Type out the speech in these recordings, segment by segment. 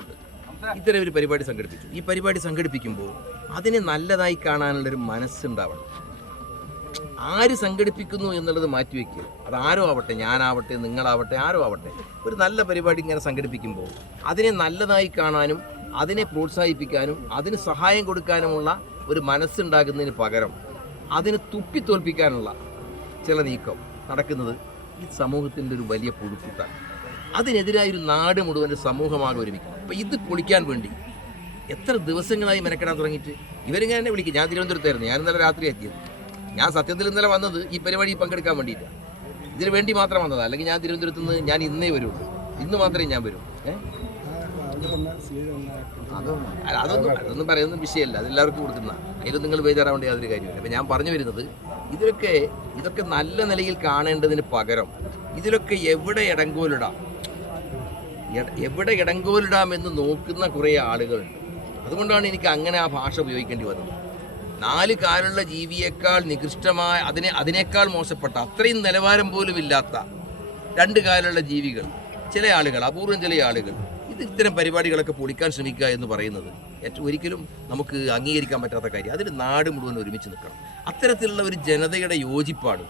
എടുത്തുകൊണ്ട് ഇത്തരം ഒരു പരിപാടി സംഘടിപ്പിച്ചു. ഈ പരിപാടി സംഘടിപ്പിക്കുമ്പോൾ അതിനെ നല്ലതായി കാണാനുള്ളൊരു മനസ്സുണ്ടാവണം. ആര് സംഘടിപ്പിക്കുന്നു എന്നുള്ളത് മാറ്റിവെക്കുക അത് ആരോ ആവട്ടെ ഞാനാവട്ടെ നിങ്ങളാവട്ടെ ആരോ ആവട്ടെ. ഒരു നല്ല പരിപാടി ഇങ്ങനെ സംഘടിപ്പിക്കുമ്പോൾ അതിനെ നല്ലതായി കാണാനും അതിനെ പ്രോത്സാഹിപ്പിക്കാനും അതിന് സഹായം കൊടുക്കാനുമുള്ള ഒരു മനസ്സുണ്ടാകുന്നതിന് പകരം അതിനെ തുപ്പിത്തോൽപ്പിക്കാനുള്ള ചില നീക്കം നടക്കുന്നത് ഈ സമൂഹത്തിന്റെ ഒരു വലിയ പുഴുക്കൂട്ടാണ് അതിനെതിരായി ഒരു നാട് മുഴുവൻ സമൂഹമാകെ ഒരുമിക്കും അപ്പോൾ ഇത് പൊളിക്കാൻ വേണ്ടി എത്ര ദിവസങ്ങളായി മെനക്കെടാൻ തുടങ്ങിയിട്ട്? ഇവരിങ്ങനെ എന്നെ വിളിക്കും. ഞാൻ തിരുവനന്തപുരത്തായിരുന്നു. ഞാൻ ഇന്നലെ രാത്രി എത്തിയത്. ഞാൻ സത്യത്തിൽ ഇന്നലെ വന്നത് ഈ പരിപാടിയിൽ പങ്കെടുക്കാൻ വേണ്ടിയിട്ടാണ് ഇതിന് വേണ്ടി മാത്രം വന്നതാണ് അല്ലെങ്കിൽ ഞാൻ തിരുവനന്തപുരത്ത് നിന്ന് ഞാൻ ഇന്നേ വരുള്ളൂ. ഇന്ന് മാത്രമേ ഞാൻ വരൂ അതൊന്നും അതൊന്നും പറയുന്ന വിഷയമല്ല. അത് എല്ലാവർക്കും കൊടുക്കുന്ന അതിലൊന്നും നിങ്ങൾ ബേജാറാവേണ്ട യാതൊരു കാര്യമില്ല അപ്പം ഞാൻ പറഞ്ഞു വരുന്നത് ഇതിലൊക്കെ ഇതൊക്കെ നല്ല നിലയിൽ കാണേണ്ടതിന് പകരം ഇതിലൊക്കെ എവിടെ ഇടങ്കോലിടാം എവിടെ ഇടങ്കോലിടാമെന്ന് നോക്കുന്ന കുറേ ആളുകളുണ്ട്. അതുകൊണ്ടാണ് എനിക്ക് അങ്ങനെ ആ ഭാഷ ഉപയോഗിക്കേണ്ടി വന്നത്. നാല് കാലുള്ള ജീവിയേക്കാൾ നികൃഷ്ടമായ അതിനെ അതിനേക്കാൾ മോശപ്പെട്ട അത്രയും നിലവാരം പോലും ഇല്ലാത്ത രണ്ട് കാലുള്ള ജീവികൾ ചില ആളുകൾ അപൂർവം ചില ആളുകൾ ഇത് ഇത്തരം പരിപാടികളൊക്കെ പൊളിക്കാൻ ശ്രമിക്കുക എന്ന് പറയുന്നത് ഏറ്റവും ഒരിക്കലും നമുക്ക് അംഗീകരിക്കാൻ പറ്റാത്ത കാര്യം. അതിന് നാട് മുഴുവൻ ഒരുമിച്ച് നിൽക്കണം. അത്തരത്തിലുള്ള ഒരു ജനതയുടെ യോജിപ്പാണ്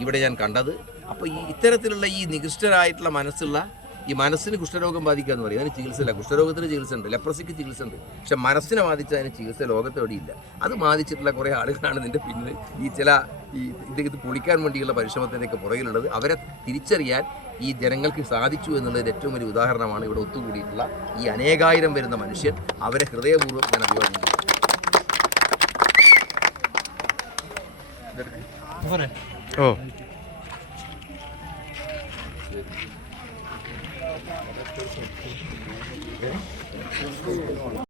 ഇവിടെ ഞാൻ കണ്ടത്. അപ്പോൾ ഈ ഇത്തരത്തിലുള്ള ഈ നികൃഷ്ടരായിട്ടുള്ള മനസ്സുള്ള ഈ മനസ്സിന് കുഷ്ഠരോഗം ബാധിക്കുക എന്ന് പറയും. അതിന് ചികിത്സയില്ല. കുഷ്ഠരോഗത്തിന് ചികിത്സ ഉണ്ട് ലെപ്രസിക്ക് ചികിത്സ ഉണ്ട് പക്ഷെ മനസ്സിനെ ബാധിച്ച അതിന് ചികിത്സ ലോകത്തെവിടെയില്ല അത് ബാധിച്ചിട്ടുള്ള കുറേ ആളുകളാണ് ഇതിന്റെ പിന്നിൽ ഈ ചില ഈ ഇതിനകത്ത് ഇത് പൊളിക്കാൻ വേണ്ടിയുള്ള പരിശ്രമത്തിന്റെയൊക്കെ പുറകിലുള്ളത്. അവരെ തിരിച്ചറിയാൻ ഈ ജനങ്ങൾക്ക് സാധിച്ചു എന്നുള്ളതിന്റെ ഏറ്റവും വലിയ ഉദാഹരണമാണ് ഇവിടെ ഒത്തുകൂടിയിട്ടുള്ള ഈ അനേകായിരം വരുന്ന മനുഷ്യൻ. അവരെ ഹൃദയപൂർവം ഞാൻ അഭിവാദ്യം ചെയ്യുന്നു. ഓ. 私たちのコンシニングのようにね、シンプルなの。